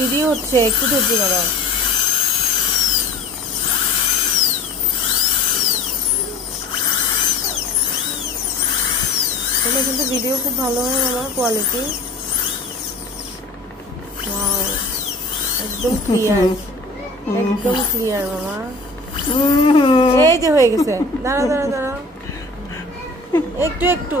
Video হচ্ছে, একটু ধৈর্য ধরো। কিন্তু ভিডিও খুব ভালো হয় আমার কোয়ালিটি। ওয়াও, একদম ক্লিয়ার, একদম ক্লিয়ার মামা। এই যে হয়ে গেছে, দাঁড়াও দাঁড়াও দাঁড়াও, একটু একটু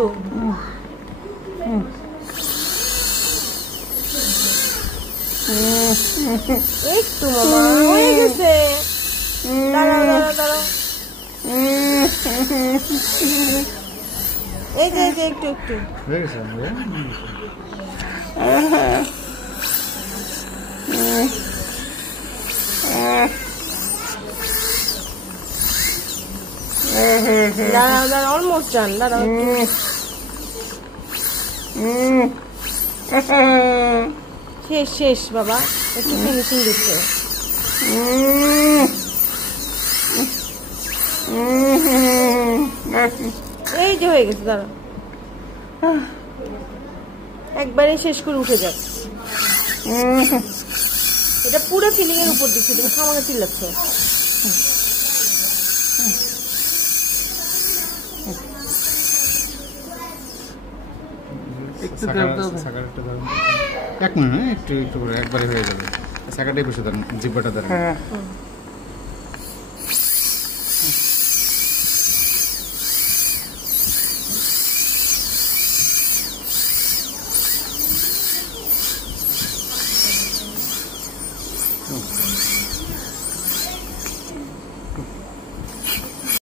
একটু মামা হয়ে গেছে, দাঁড়াও দাঁড়াও দাঁড়াও, এই যে একটু একটু হয়ে গেছে। দাঁড়াও দাঁড়াও, অলমোস্ট ডান, দাঁড়াও শেষ শেষ বাবা, একটু ফিনিশিং দিচ্ছে। এই যে হয়ে গেছে, দাঁড়াও একবারে শেষ করে উঠে যাক। এটা পুরো ফিলিং এর উপর দিচ্ছে, তুমি খামাকে চিল্লাচ্ছ। এক মিনিট, একটু একটু করে একবারে হয়ে যাবে। সাকাটাই বসে দেন, জিব্বাটা দেন।